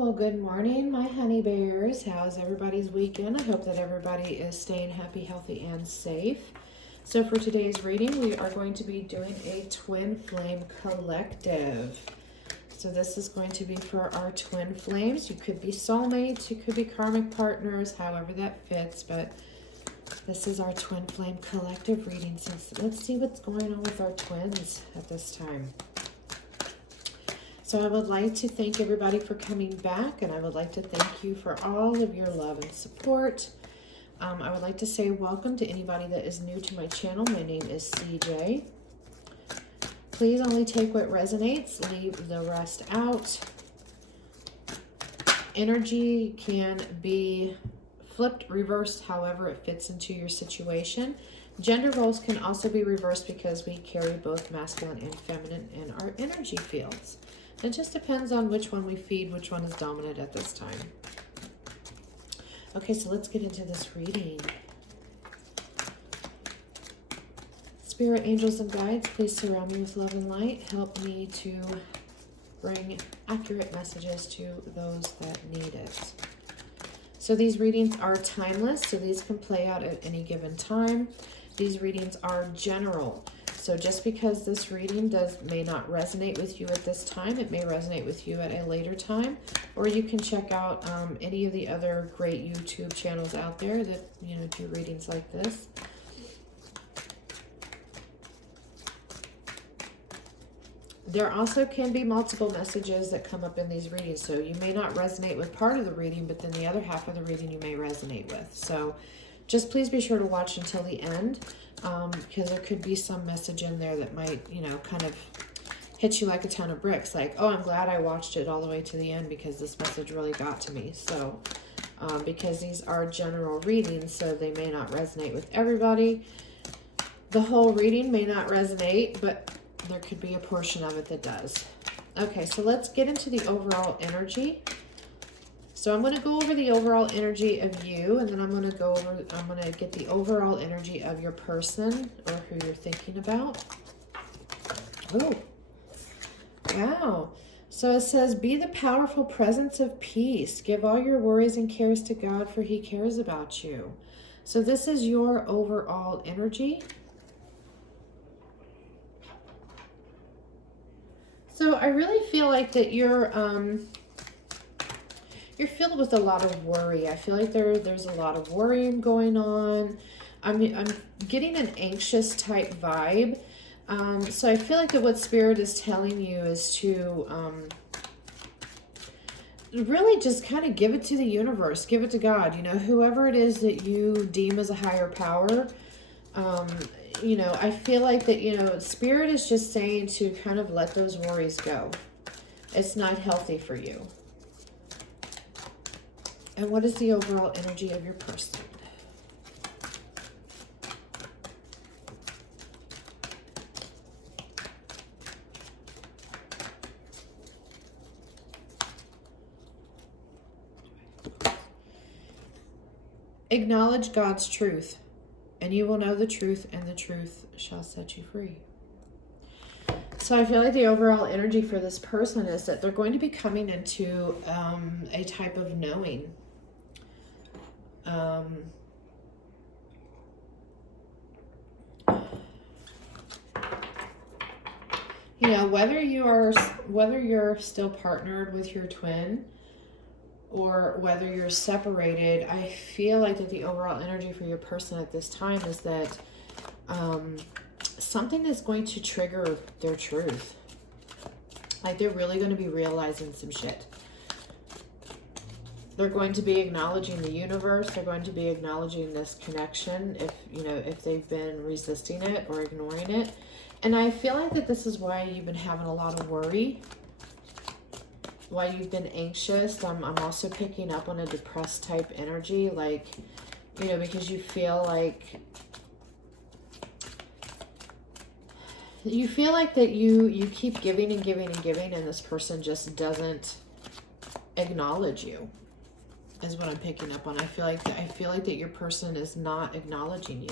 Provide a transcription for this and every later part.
Well, good morning, my honey bears. How's everybody's weekend? I hope that everybody is staying happy, healthy, and safe. So for today's reading, we are going to be doing a twin flame collective. So this is going to be for our twin flames. You could be soulmates, you could be karmic partners, however that fits, but this is our twin flame collective reading. So let's see what's going on with our twins at this time. So I would like to thank everybody for coming back, and I would like to thank you for all of your love and support. I would like to say welcome to anybody that is new to my channel. My name is CJ. Please only take what resonates, leave the rest out. Energy can be flipped, reversed, however it fits into your situation. Gender roles can also be reversed because we carry both masculine and feminine in our energy fields. It just depends on which one we feed, which one is dominant at this time. Okay, so let's get into this reading. Spirit, angels, and guides, please surround me with love and light. Help me to bring accurate messages to those that need it. So these readings are timeless, so these can play out at any given time. These readings are general. So just because this reading may not resonate with you at this time, it may resonate with you at a later time, or you can check out any of the other great YouTube channels out there that, you know, do readings like this. There also can be multiple messages that come up in these readings. So you may not resonate with part of the reading, but then the other half of the reading you may resonate with. So just please be sure to watch until the end, because there could be some message in there that might, you know, kind of hit you like a ton of bricks. Like, oh, I'm glad I watched it all the way to the end because this message really got to me. So, because these are general readings, so they may not resonate with everybody. The whole reading may not resonate, but there could be a portion of it that does. Okay, so let's get into the overall energy. So I'm going to go over the overall energy of you, and then I'm going to get the overall energy of your person or who you're thinking about. Oh, wow. So it says, be the powerful presence of peace. Give all your worries and cares to God, for he cares about you. So this is your overall energy. So I really feel like that you're filled with a lot of worry. I feel like there's a lot of worrying going on. I'm getting an anxious type vibe. So I feel like that what Spirit is telling you is to really just kind of give it to the universe, give it to God, you know, whoever it is that you deem as a higher power. You know, I feel like that, you know, Spirit is just saying to kind of let those worries go. It's not healthy for you. And what is the overall energy of your person? Acknowledge God's truth, and you will know the truth, and the truth shall set you free. So I feel like the overall energy for this person is that they're going to be coming into a type of knowing. You know, whether you're still partnered with your twin or whether you're separated, I feel like that the overall energy for your person at this time is that something is going to trigger their truth. Like they're really going to be realizing some shit. They're going to be acknowledging the universe. They're going to be acknowledging this connection if they've been resisting it or ignoring it. And I feel like that this is why you've been having a lot of worry, why you've been anxious. I'm also picking up on a depressed type energy, like, you know, because you feel like that you keep giving and giving and giving, and this person just doesn't acknowledge you, is what I'm picking up on. I feel like that your person is not acknowledging you.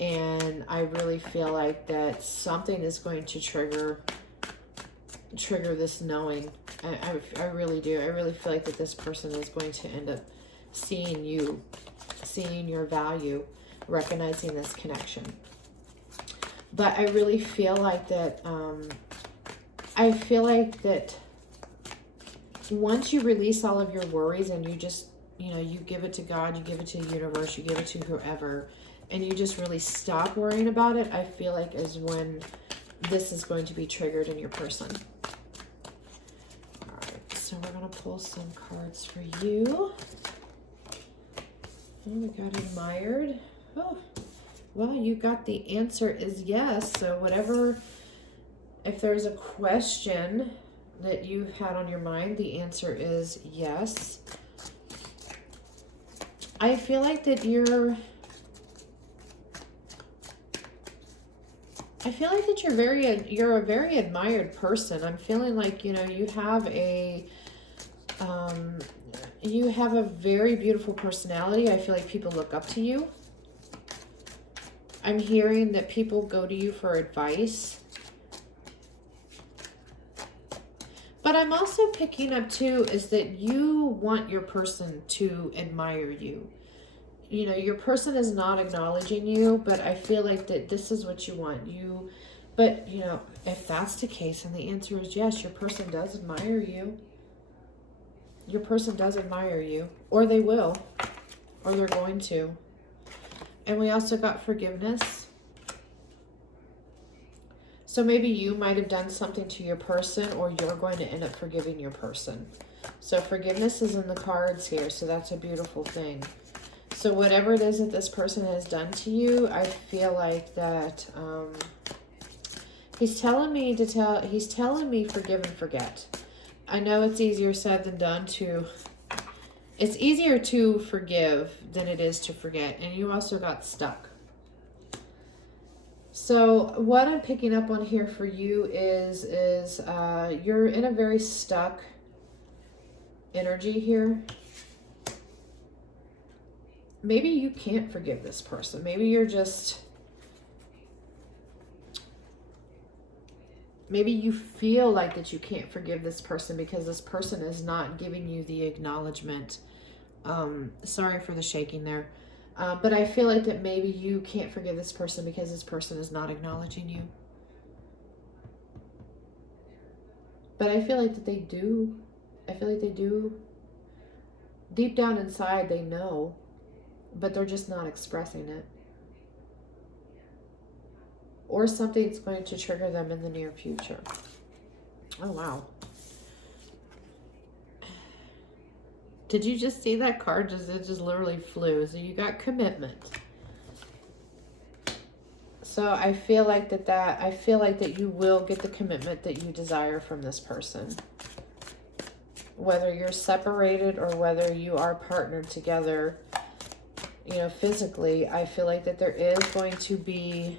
And I really feel like that something is going to trigger this knowing I really do. I really feel like that this person is going to end up seeing you, seeing your value, recognizing this connection. But I really feel like that, once you release all of your worries and you just, you give it to God, you give it to the universe, you give it to whoever, and you just really stop worrying about it, I feel like is when this is going to be triggered in your person. All right, so we're going to pull some cards for you. Oh, we got admired. Oh, well, you got the answer is yes. So whatever, if there's a question that you had on your mind, the answer is yes. I feel like that you're a very admired person. I'm feeling like, you have a very beautiful personality. I feel like people look up to you. I'm hearing that people go to you for advice. But I'm also picking up too is that you want your person to admire you. Your person is not acknowledging you, but I feel like that this is what you want. But if that's the case, and the answer is yes, your person does admire you. Your person does admire you, or they will, or they're going to. And we also got forgiveness. So maybe you might have done something to your person, or you're going to end up forgiving your person. So forgiveness is in the cards here, so that's a beautiful thing. So whatever it is that this person has done to you, I feel like that he's telling me forgive and forget. I know it's easier said than done it's easier to forgive than it is to forget. And you also got stuck. So what I'm picking up on here for you is you're in a very stuck energy here. Maybe you can't forgive this person. Maybe you feel like that you can't forgive this person because this person is not giving you the acknowledgement. Sorry for the shaking there. But I feel like that maybe you can't forgive this person because this person is not acknowledging you. But I feel like that they do. I feel like they do. Deep down inside, they know, but they're just not expressing it. Or something's going to trigger them in the near future. Oh, wow. Did you just see that card? It just literally flew. So you got commitment. So I feel like that you will get the commitment that you desire from this person. Whether you're separated or whether you are partnered together, physically, I feel like that there is going to be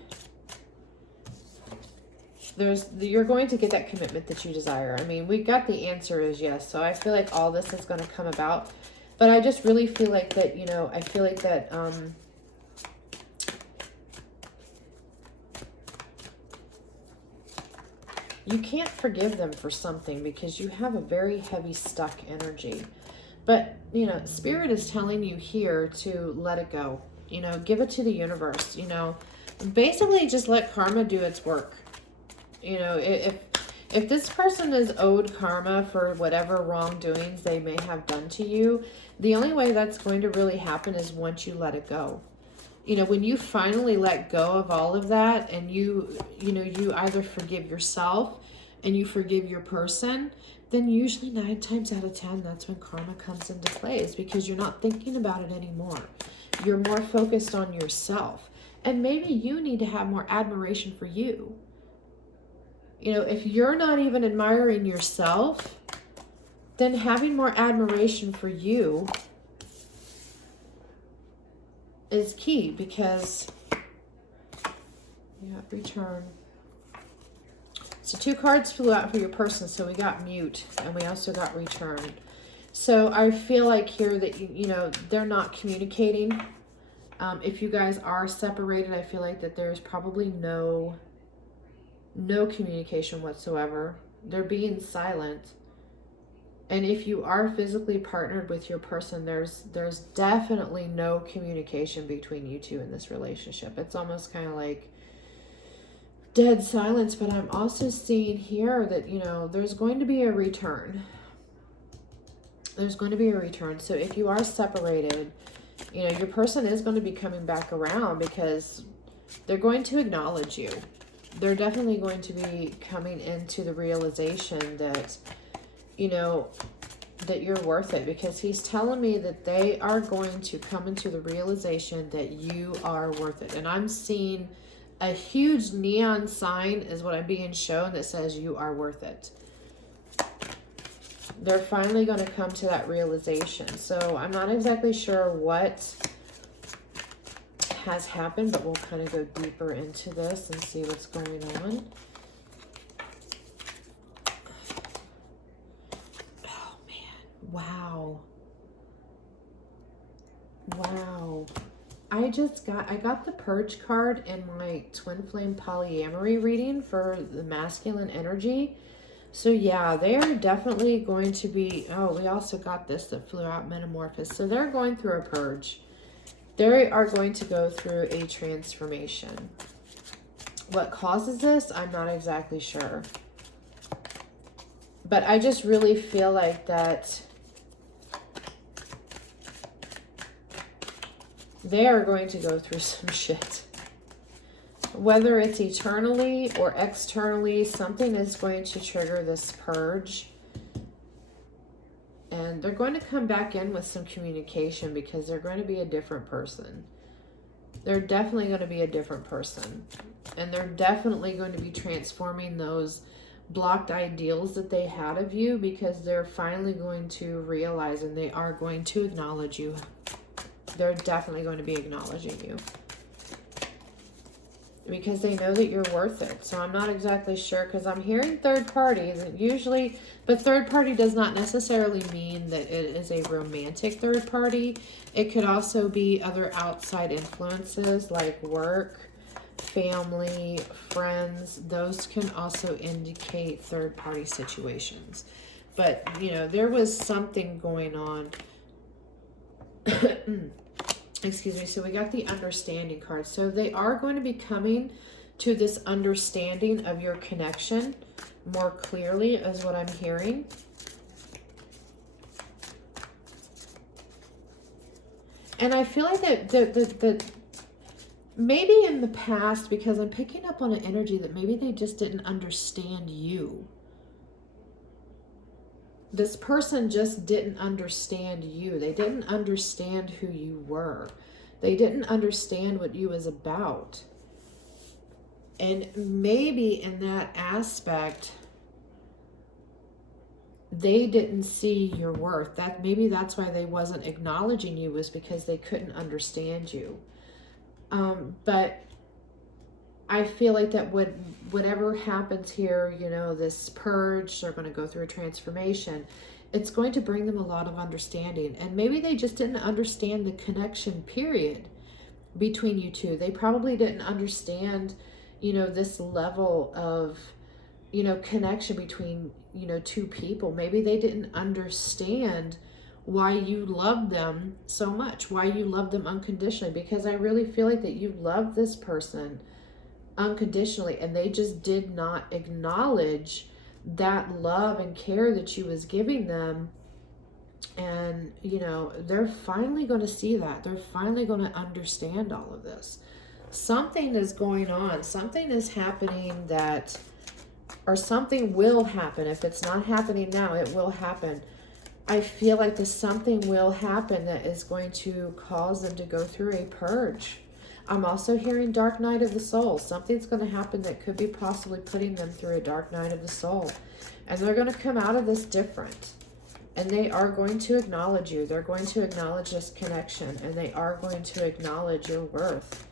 you're going to get that commitment that you desire. I mean, we got the answer is yes. So I feel like all this is going to come about. But I just really feel like that, I feel like that you can't forgive them for something because you have a very heavy stuck energy. But, Spirit is telling you here to let it go. Give it to the universe. Basically just let karma do its work. If this person is owed karma for whatever wrongdoings they may have done to you, the only way that's going to really happen is once you let it go. When you finally let go of all of that and you either forgive yourself and you forgive your person, then usually 9 times out of 10, that's when karma comes into place because you're not thinking about it anymore. You're more focused on yourself. And maybe you need to have more admiration for you. If you're not even admiring yourself, then having more admiration for you is key because, return. So 2 cards flew out for your person. So we got mute and we also got return. So I feel like here that, they're not communicating. If you guys are separated, I feel like that there's probably no communication whatsoever. They're being silent. And if you are physically partnered with your person, there's definitely no communication between you two in this relationship. It's almost kind of like dead silence. But I'm also seeing here that, you know, there's going to be a return. There's going to be a return. So if you are separated, you know, your person is going to be coming back around because they're going to acknowledge you. They're definitely going to be coming into the realization that, you know, that you're worth it, because he's telling me that they are going to come into the realization that you are worth it. And I'm seeing a huge neon sign is what I'm being shown that says you are worth it. They're finally going to come to that realization. So I'm not exactly sure what has happened, but we'll kind of go deeper into this and see what's going on. Oh man, wow. Wow. I got the Purge card in my Twin Flame Polyamory reading for the masculine energy. So yeah, they are definitely going to be, oh, we also got this that flew out, Metamorphosis. So they're going through a purge. They are going to go through a transformation. What causes this, I'm not exactly sure. But I just really feel like that they are going to go through some shit. Whether it's eternally or externally, something is going to trigger this purge. And they're going to come back in with some communication because they're going to be a different person. They're definitely going to be a different person. And they're definitely going to be transforming those blocked ideals that they had of you, because they're finally going to realize and they are going to acknowledge you. They're definitely going to be acknowledging you, because they know that you're worth it. So I'm not exactly sure, because I'm hearing third party, that usually, but third party does not necessarily mean that it is a romantic third party. It could also be other outside influences like work, family, friends. Those can also indicate third party situations. But, you know, there was something going on. Excuse me. So we got the understanding card. So they are going to be coming to this understanding of your connection more clearly, is what I'm hearing. And I feel like that maybe in the past, because I'm picking up on an energy that maybe they just didn't understand you. This person just didn't understand you. They didn't understand who you were. They didn't understand what you was about. And maybe in that aspect, they didn't see your worth. Maybe that's why they wasn't acknowledging you, was because they couldn't understand you. But I feel like that whatever happens here, you know, this purge, they're going to go through a transformation. It's going to bring them a lot of understanding. And maybe they just didn't understand the connection, period, between you two. They probably didn't understand, you know, this level of, you know, connection between, you know, two people. Maybe they didn't understand why you loved them so much, why you loved them unconditionally. Because I really feel like that you love this person unconditionally, and they just did not acknowledge that love and care that you was giving them. And, you know, they're finally going to see that. They're finally going to understand all of this. Something is going on. Something is happening that, or something will happen. If it's not happening now, it will happen. I feel like something will happen that is going to cause them to go through a purge. I'm also hearing dark night of the soul. Something's going to happen that could be possibly putting them through a dark night of the soul. And they're going to come out of this different. And they are going to acknowledge you. They're going to acknowledge this connection. And they are going to acknowledge your worth.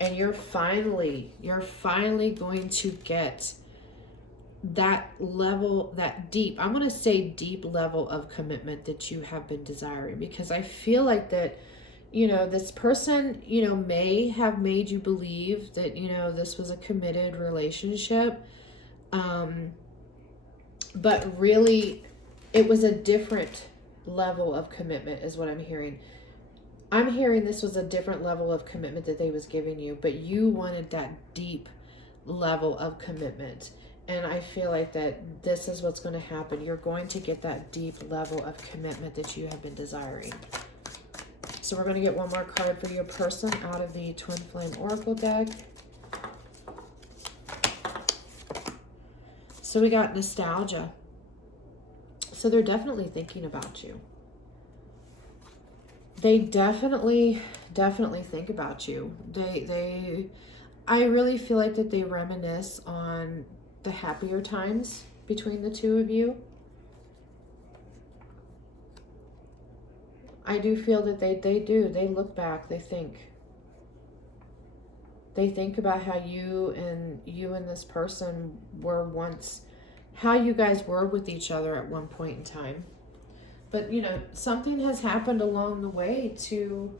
And you're finally going to get that level, that deep, I'm going to say deep level of commitment that you have been desiring. Because I feel like that, you know, this person, you know, may have made you believe that, you know, this was a committed relationship. But really, it was a different level of commitment is what I'm hearing. I'm hearing this was a different level of commitment that they was giving you, but you wanted that deep level of commitment. And I feel like that this is what's going to happen. You're going to get that deep level of commitment that you have been desiring. So we're going to get one more card for your person out of the Twin Flame Oracle deck. So we got nostalgia. So they're definitely thinking about you. They definitely think about you. I really feel like that they reminisce on the happier times between the two of you. I do feel that they look back, they think about how you and this person were once, how you guys were with each other at one point in time. But, you know, something has happened along the way to,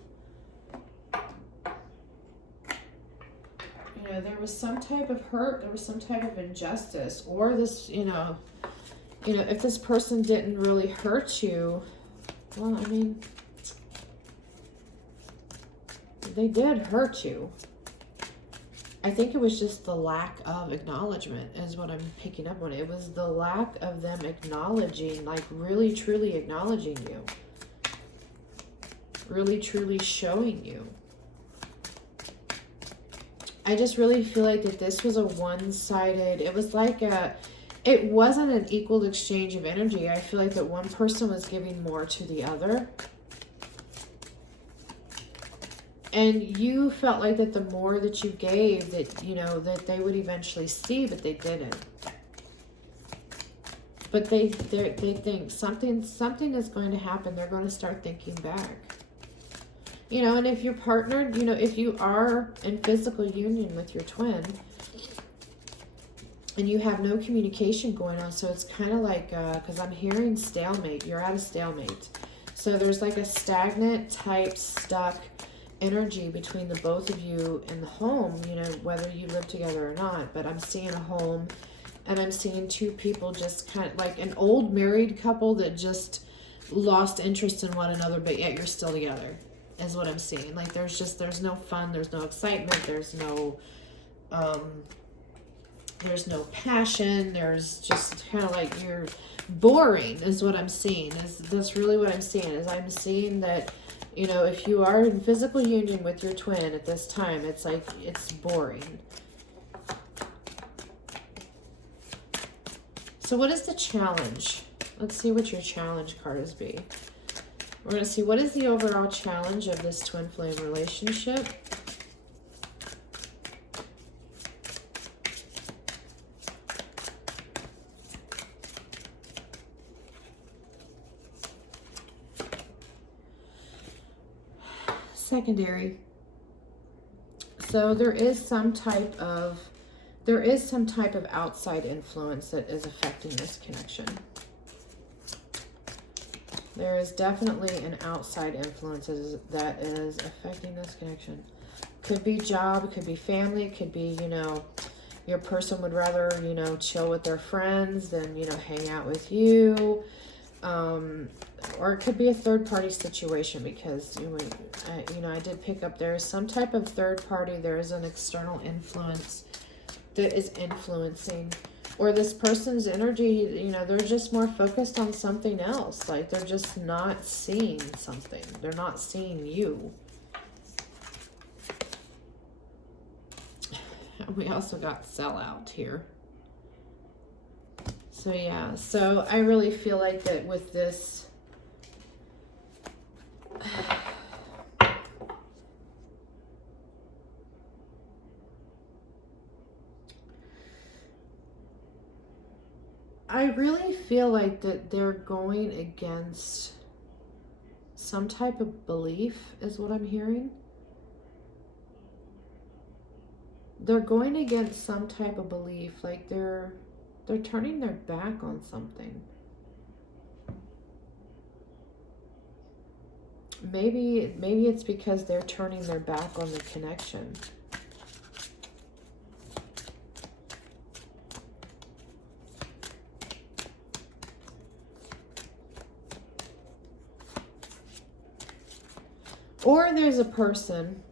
you know, there was some type of hurt, there was some type of injustice, or this, you know, if this person didn't really hurt you, well, I mean, they did hurt you. I think it was just the lack of acknowledgement is what I'm picking up on. It was the lack of them acknowledging, like really truly acknowledging you. Really truly showing you. I just really feel like that this was a one-sided, it was like it wasn't an equal exchange of energy. I feel like that one person was giving more to the other. And you felt like that the more that you gave, that, you know, that they would eventually see, but they didn't. But they think something is going to happen. They're going to start thinking back. You know, and if you're partnered, you know, if you are in physical union with your twin, and you have no communication going on, so it's kind of like, because I'm hearing stalemate. You're at a stalemate. So there's like a stagnant type stuck energy between the both of you in the home, you know, whether you live together or not. But I'm seeing a home, and I'm seeing two people just kind of like an old married couple that just lost interest in one another, but yet you're still together, is what I'm seeing. Like there's no fun, there's no excitement, there's no passion, there's just kind of like you're boring, is what I'm seeing. That's really what I'm seeing. Is I'm seeing that, you know, if you are in physical union with your twin at this time, it's like, it's boring. So what is the challenge? Let's see what your challenge cards be. We're going to see what is the overall challenge of this twin flame relationship. Secondary. So there is some type of outside influence that is affecting this connection. There is definitely an outside influence that is affecting this connection. Could be job, could be family, it could be, you know, your person would rather, you know, chill with their friends than, you know, hang out with you. Or it could be a third-party situation, because, you know, I did pick up there is some type of third party. There is an external influence that is influencing, or this person's energy, you know, they're just more focused on something else. Like they're just not seeing something. They're not seeing you. We also got sellout here. So yeah, so I really feel like that with this, I really feel like that they're going against some type of belief, is what I'm hearing. They're going against some type of belief, like they're turning their back on something. Maybe it's because they're turning their back on the connection. Or there's a person,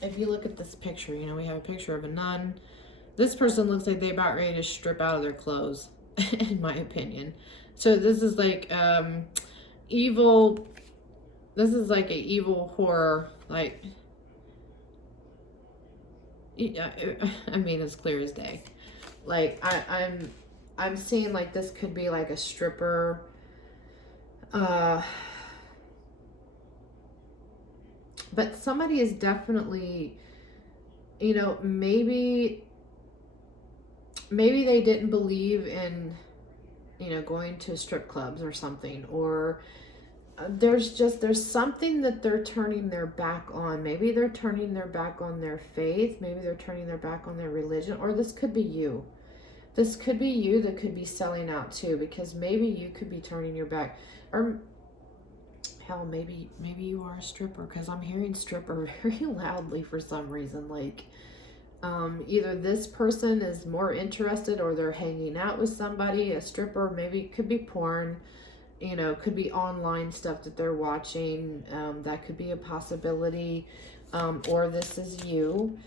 if you look at this picture, you know, we have a picture of a nun. This person looks like they're about ready to strip out of their clothes, in my opinion. So this is like evil. This is like an evil horror. Like, I mean, it's clear as day. Like I'm seeing like this could be like a stripper. But somebody is definitely, you know, maybe they didn't believe in, you know, going to strip clubs or something, or there's something that they're turning their back on. Maybe they're turning their back on their faith. Maybe they're turning their back on their religion, or this could be you. This could be you that could be selling out too, because maybe you could be turning your back, or hell, maybe you are a stripper, because I'm hearing stripper very loudly for some reason. Like, either this person is more interested, or they're hanging out with somebody, a stripper. Maybe it could be porn, you know, could be online stuff that they're watching. That could be a possibility, or this is you.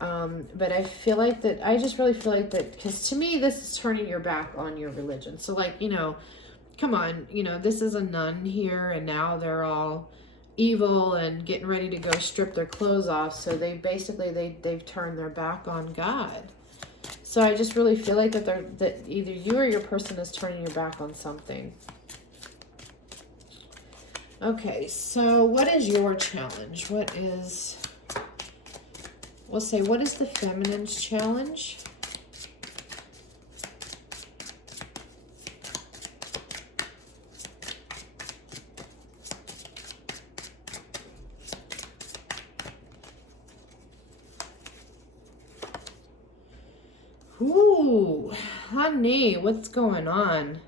But I feel like that, I just really feel like that, because to me, this is turning your back on your religion. So like, you know, come on, you know, this is a nun here, and now they're all evil and getting ready to go strip their clothes off. So they basically, they've turned their back on God. So I just really feel like that either you or your person is turning your back on something. Okay, so what is your challenge? We'll say, what is the feminine's challenge? Ooh, honey, what's going on?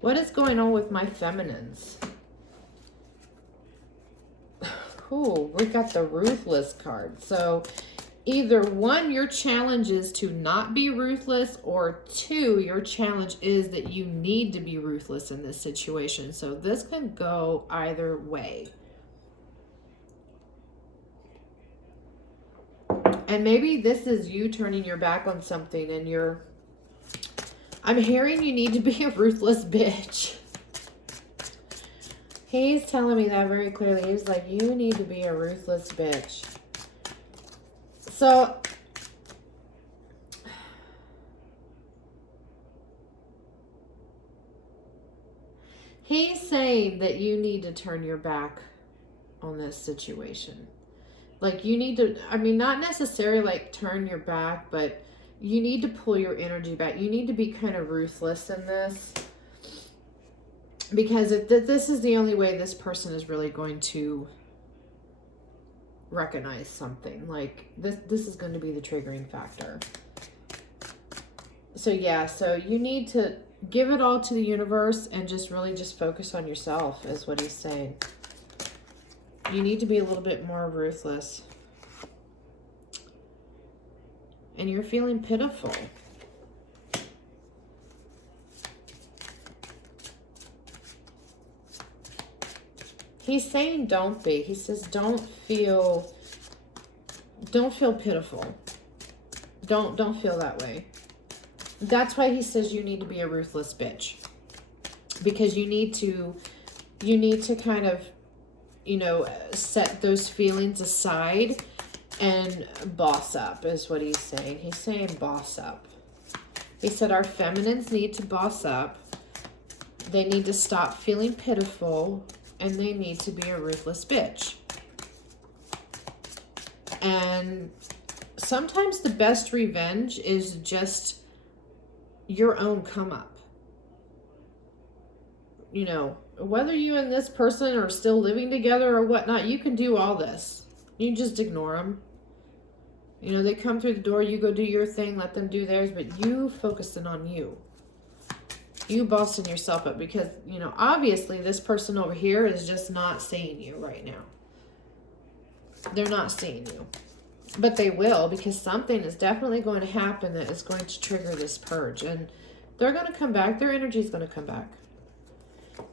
What is going on with my feminines? Ooh, we got the ruthless card. So either one, your challenge is to not be ruthless, or two, your challenge is that you need to be ruthless in this situation. So this can go either way. And maybe this is you turning your back on something, and I'm hearing you need to be a ruthless bitch. He's telling me that very clearly. He's like, you need to be a ruthless bitch. So he's saying that you need to turn your back on this situation. Like, you need to, I mean, not necessarily like turn your back, but you need to pull your energy back. You need to be kind of ruthless in this, because this is the only way this person is really going to recognize something. Like, this is going to be the triggering factor. So yeah, so you need to give it all to the universe and just really just focus on yourself, is what he's saying. You need to be a little bit more ruthless. And you're feeling pitiful. He's saying don't be. He says don't feel pitiful. Don't feel that way. That's why he says you need to be a ruthless bitch. Because you need to kind of, you know, set those feelings aside and boss up, is what he's saying. He's saying boss up. He said our feminines need to boss up. They need to stop feeling pitiful, and they need to be a ruthless bitch. And sometimes the best revenge is just your own come up. You know, whether you and this person are still living together or whatnot, you can do all this. You just ignore them. You know, they come through the door, you go do your thing, let them do theirs, but you focusing on you. You bossing yourself up, because, you know, obviously this person over here is just not seeing you right now. They're not seeing you. But they will, because something is definitely going to happen that is going to trigger this purge. And they're going to come back. Their energy is going to come back.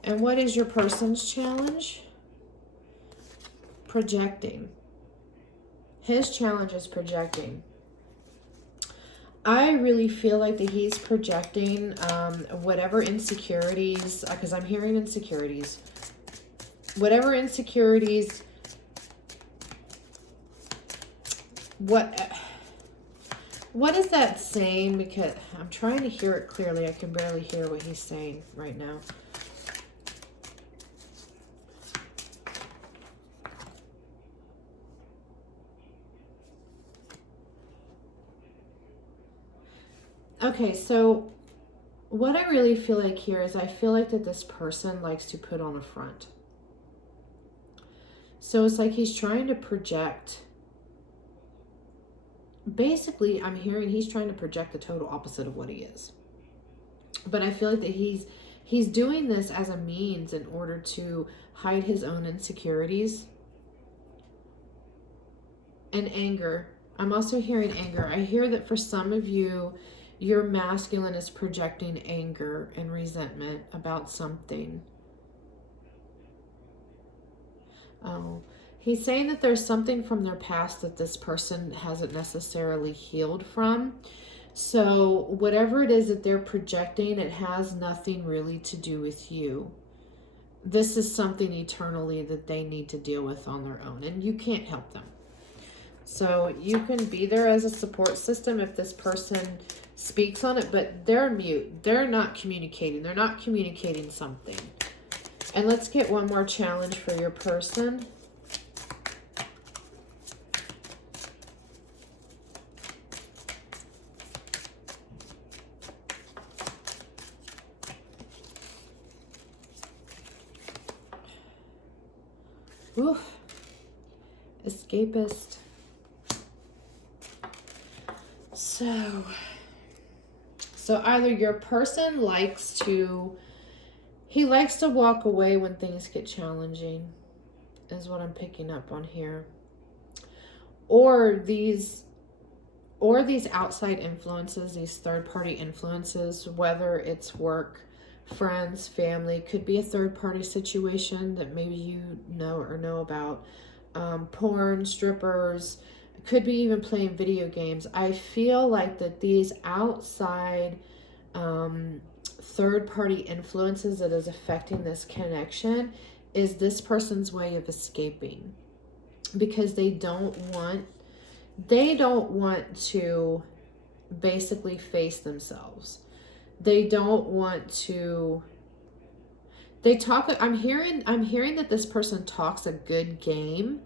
And what is your person's challenge? projecting. His challenge is projecting. I really feel like that he's projecting whatever insecurities, because I'm hearing insecurities. Whatever insecurities, what is that saying? Because I'm trying to hear it clearly. I can barely hear what he's saying right now. Okay, so what I really feel like here is I feel like that this person likes to put on a front. So it's like he's trying to project. Basically, I'm hearing he's trying to project the total opposite of what he is. But I feel like that he's doing this as a means in order to hide his own insecurities and anger. I'm also hearing anger. I hear that for some of you, your masculine is projecting anger and resentment about something. Oh, he's saying that there's something from their past that this person hasn't necessarily healed from. So whatever it is that they're projecting, it has nothing really to do with you. This is something eternally that they need to deal with on their own, and you can't help them. So you can be there as a support system if this person speaks on it, but they're mute. They're not communicating. They're not communicating something. And let's get one more challenge for your person. Oof. Escapist. So either your person likes to walk away when things get challenging, is what I'm picking up on here. Or these outside influences, these third-party influences, whether it's work, friends, family, could be a third-party situation that maybe you know about. Porn, strippers, could be even playing video games. I feel like that these outside third-party influences that is affecting this connection is this person's way of escaping, because they don't want to basically face themselves. They don't want to. I'm hearing that this person talks a good game,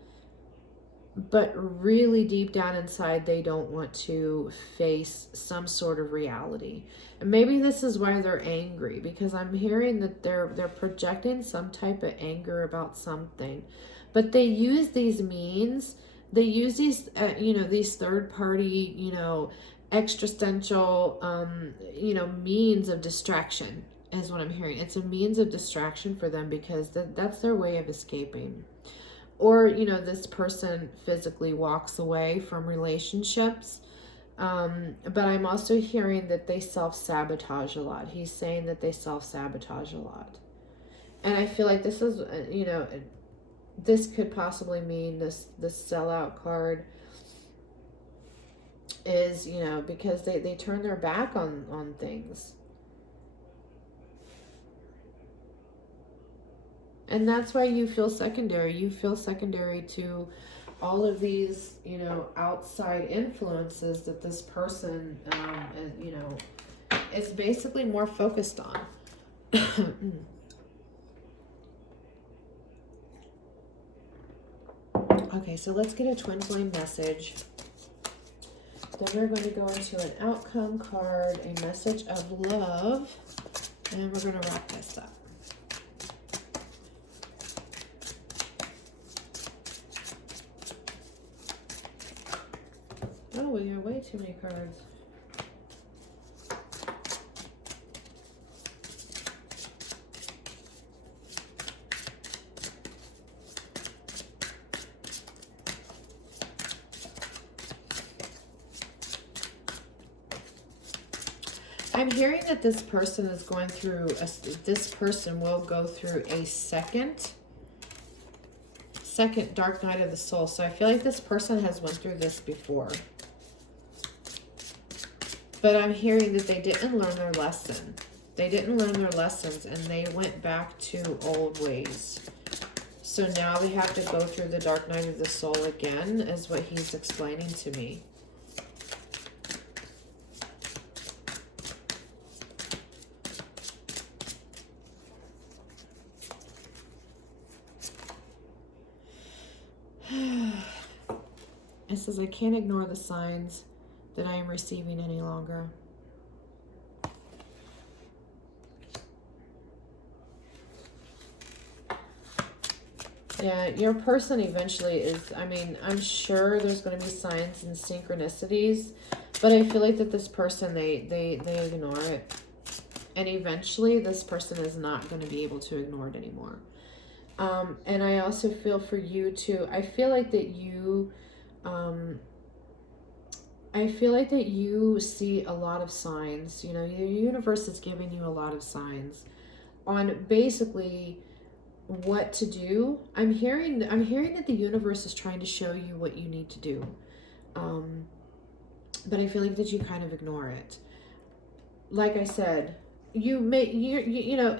but really deep down inside, they don't want to face some sort of reality. And maybe this is why they're angry, because I'm hearing that they're projecting some type of anger about something. But they use these means, they use these, these third-party, existential, means of distraction is what I'm hearing. It's a means of distraction for them, because that's their way of escaping. Or, this person physically walks away from relationships. But I'm also hearing that they self-sabotage a lot. He's saying that they self-sabotage a lot. And I feel like this is, this could possibly mean this sellout card is, because they turn their back on things. And that's why you feel secondary. You feel secondary to all of these, outside influences that this person, is basically more focused on. Okay, so let's get a twin flame message. Then we're going to go into an outcome card, a message of love, and we're going to wrap this up. Oh, we got way too many cards. I'm hearing that this person is going through, this person will go through a second second dark night of the soul. So I feel like this person has went through this before. But I'm hearing that they didn't learn their lesson. They didn't learn their lessons and they went back to old ways. So now they have to go through the dark night of the soul again, is what he's explaining to me. It says, I can't ignore the signs that I am receiving any longer. Yeah, your person eventually is, I mean, I'm sure there's going to be signs and synchronicities, but I feel like that this person, they ignore it. And eventually this person is not going to be able to ignore it anymore. And I also feel for you too, I feel like that you, see a lot of signs. You know, your universe is giving you a lot of signs on basically what to do. I'm hearing that the universe is trying to show you what you need to do. But I feel like that you kind of ignore it. Like I said, you know,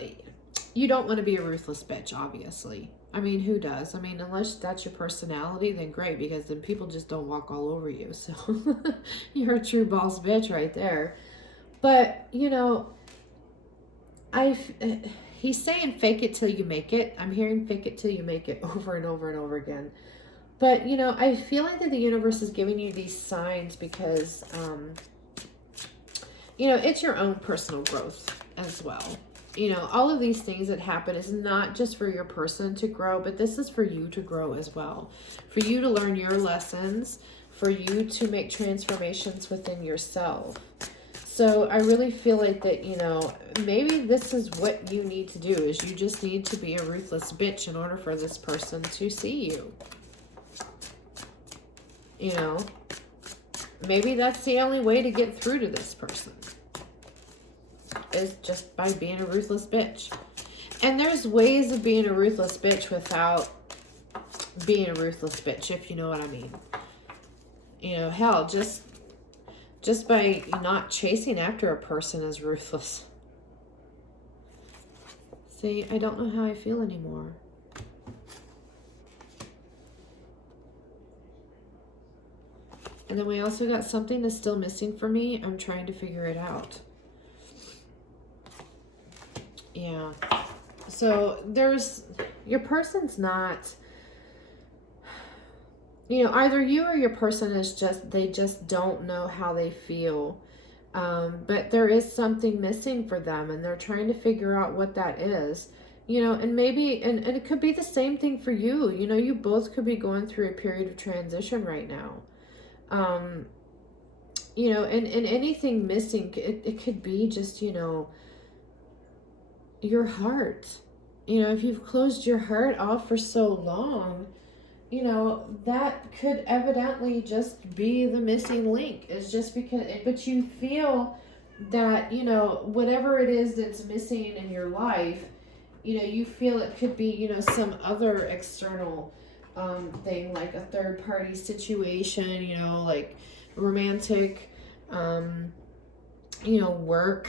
you don't want to be a ruthless bitch, obviously. I mean, who does? I mean, unless that's your personality, then great, because then people just don't walk all over you. So you're a true boss bitch right there. But, you know, he's saying fake it till you make it. I'm hearing fake it till you make it over and over and over again. But, you know, I feel like that the universe is giving you these signs because, you know, it's your own personal growth as well. You know, all of these things that happen is not just for your person to grow, but this is for you to grow as well. For you to learn your lessons, for you to make transformations within yourself. So I really feel like that, you know, maybe this is what you need to do, is you just need to be a ruthless bitch in order for this person to see you. You know, maybe that's the only way to get through to this person, is just by being a ruthless bitch. And there's ways of being a ruthless bitch without being a ruthless bitch, if you know what I mean. You know, hell, just by not chasing after a person is ruthless. See, I don't know how I feel anymore. And then we also got something that's still missing for me. I'm trying to figure it out. Yeah. So there's, your person's not, you know, either you or your person is just, they just don't know how they feel. But there is something missing for them and they're trying to figure out what that is. You know, and maybe, and it could be the same thing for you. You know, you both could be going through a period of transition right now. You know, and anything missing, it could be just, you know, your heart. You know, if you've closed your heart off for so long, you know, that could evidently just be the missing link. It's just because, but you feel that, you know, whatever it is that's missing in your life, you know, you feel it could be, you know, some other external thing, like a third party situation, you know, like romantic, you know, work,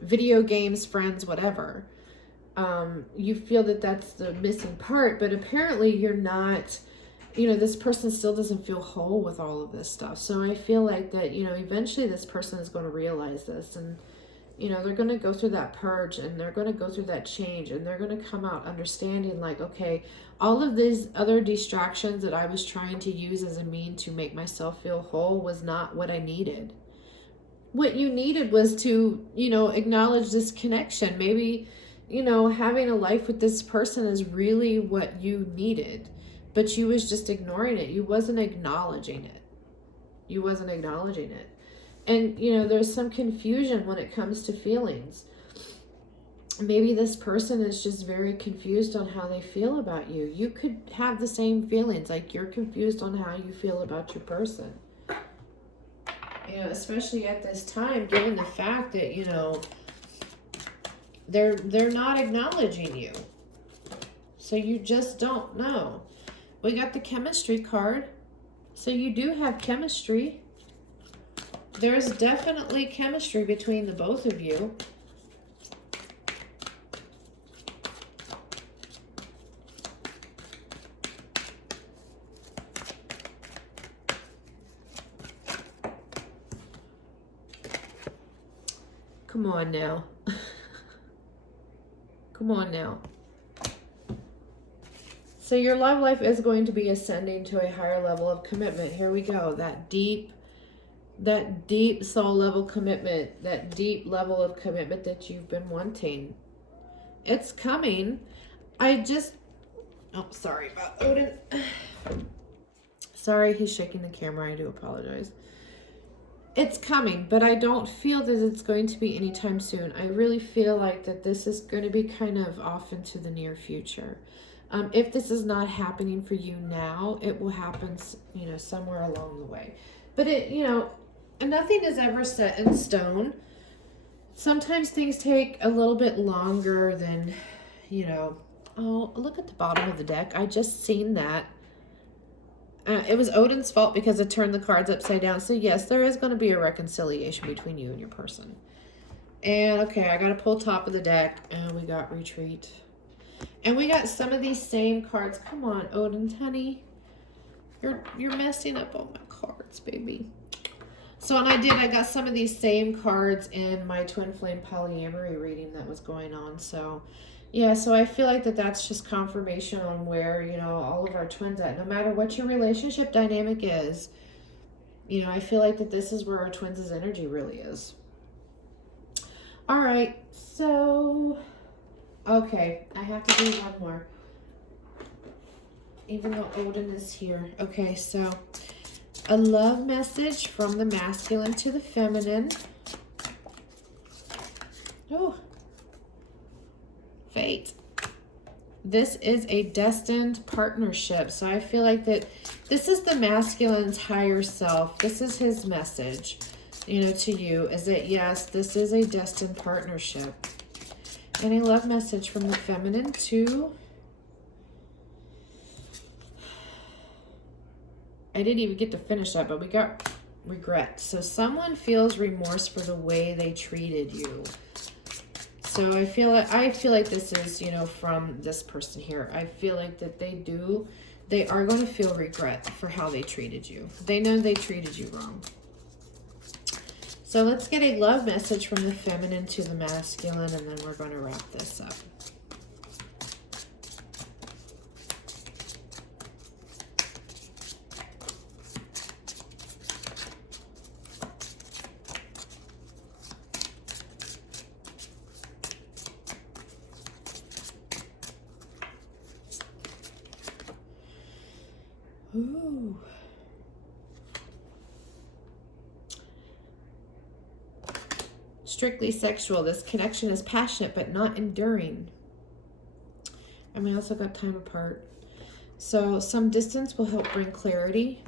video games, friends, whatever. You feel that that's the missing part, but apparently you're not, you know, this person still doesn't feel whole with all of this stuff. So I feel like that, you know, eventually this person is going to realize this, and, you know, they're going to go through that purge and they're going to go through that change, and they're going to come out understanding like, okay, all of these other distractions that I was trying to use as a mean to make myself feel whole was not what I needed. What you needed was to, you know, acknowledge this connection. Maybe, you know, having a life with this person is really what you needed, but you was just ignoring it. You wasn't acknowledging it. You wasn't acknowledging it. And, you know, there's some confusion when it comes to feelings. Maybe this person is just very confused on how they feel about you. You could have the same feelings, like you're confused on how you feel about your person. You know, especially at this time, given the fact that, you know, they're not acknowledging you. So you just don't know. We got the chemistry card. So you do have chemistry. There's definitely chemistry between the both of you. Come on now. Come on now. So your love life is going to be ascending to a higher level of commitment. Here we go. That deep soul level commitment, that deep level of commitment that you've been wanting. It's coming. Oh, sorry about Odin. Sorry, he's shaking the camera. I do apologize. It's coming, but I don't feel that it's going to be anytime soon. I really feel like that this is going to be kind of off into the near future. If this is not happening for you now, it will happen, you know, somewhere along the way. But nothing is ever set in stone. Sometimes things take a little bit longer than, oh, look at the bottom of the deck. I just seen that. It was Odin's fault because it turned the cards upside down. So yes, there is going to be a reconciliation between you and your person. And okay, I got to pull top of the deck, and we got retreat. And we got some of these same cards. Come on, Odin, honey. You're messing up all my cards, baby. So when I got some of these same cards in my twin flame polyamory reading that was going on. So yeah, so I feel like that's just confirmation on where, all of our twins at. No matter what your relationship dynamic is, I feel like that this is where our twins' energy really is. All right, so, okay, I have to do one more. Even though Odin is here. Okay, so a love message from the masculine to the feminine. Oh. Fate. This is a destined partnership. So I feel like that this is the masculine's higher self. This is his message, to you, is that yes, this is a destined partnership. And a love message from the feminine to... I didn't even get to finish that, but we got regret. So someone feels remorse for the way they treated you. So I feel like this is, from this person here. I feel like that they are going to feel regret for how they treated you. They know they treated you wrong. So let's get a love message from the feminine to the masculine, and then we're going to wrap this up. Ooh. Strictly sexual. This connection is passionate but not enduring. And we also got time apart. So some distance will help bring clarity.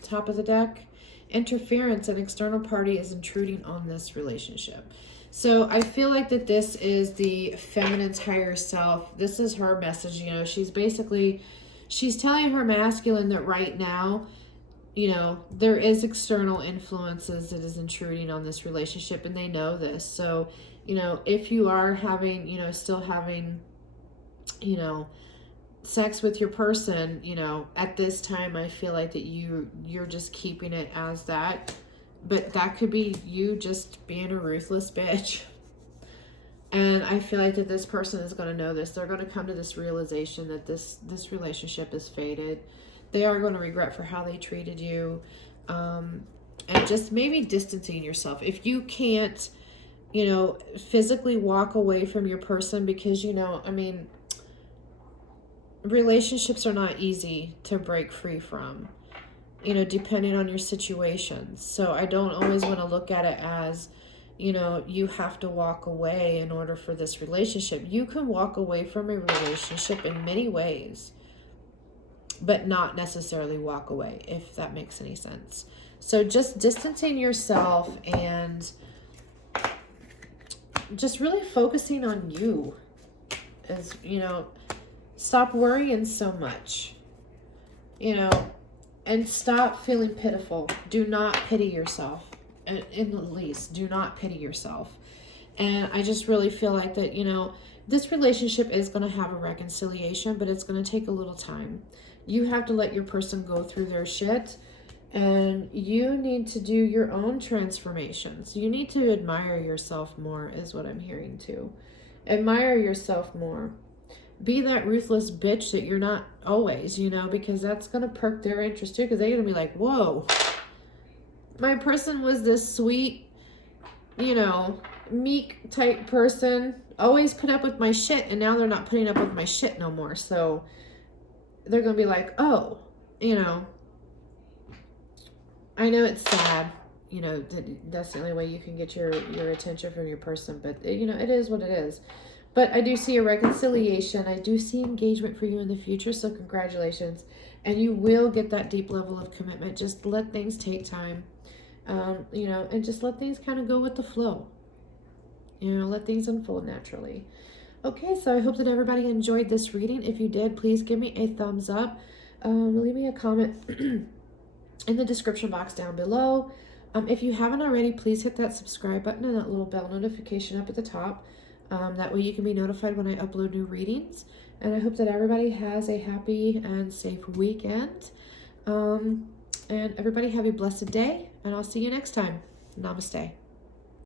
Top of the deck. Interference. An external party is intruding on this relationship. So I feel like that this is the feminine's higher self. This is her message. She's telling her masculine that right now, there is external influences that is intruding on this relationship, and they know this. So, if you are having, still having, sex with your person, at this time, I feel like that you're just keeping it as that. But that could be you just being a ruthless bitch. And I feel like that this person is going to know this. They're going to come to this realization that this relationship is fated. They are going to regret for how they treated you. And just maybe distancing yourself. If you can't, physically walk away from your person because, relationships are not easy to break free from, depending on your situations. So I don't always want to look at it as, you have to walk away in order for this relationship. You can walk away from a relationship in many ways, but not necessarily walk away, if that makes any sense. So just distancing yourself and just really focusing on you, as stop worrying so much. you know, and stop feeling pitiful. Do not pity yourself. In the least, do not pity yourself. And I just really feel like that, you know, this relationship is going to have a reconciliation, but it's going to take a little time. You have to let your person go through their shit, and you need to do your own transformations. You need to admire yourself more, is what I'm hearing too. Admire yourself more. Be that ruthless bitch that you're not always, you know, because that's going to perk their interest too, because they're going to be like, whoa, my person was this sweet, you know, meek type person, always put up with my shit, and now they're not putting up with my shit no more. So they're going to be like, oh, you know, I know it's sad, you know, that's the only way you can get your attention from your person, but, you know, it is what it is. But I do see a reconciliation. I do see engagement for you in the future, so congratulations. And you will get that deep level of commitment. Just let things take time, you know, and just let things kind of go with the flow. You know, let things unfold naturally. Okay, so I hope that everybody enjoyed this reading. If you did, please give me a thumbs up. Leave me a comment in the description box down below. If you haven't already, please hit that subscribe button and that little bell notification up at the top. That way you can be notified when I upload new readings. And I hope that everybody has a happy and safe weekend. And everybody have a blessed day. And I'll see you next time. Namaste.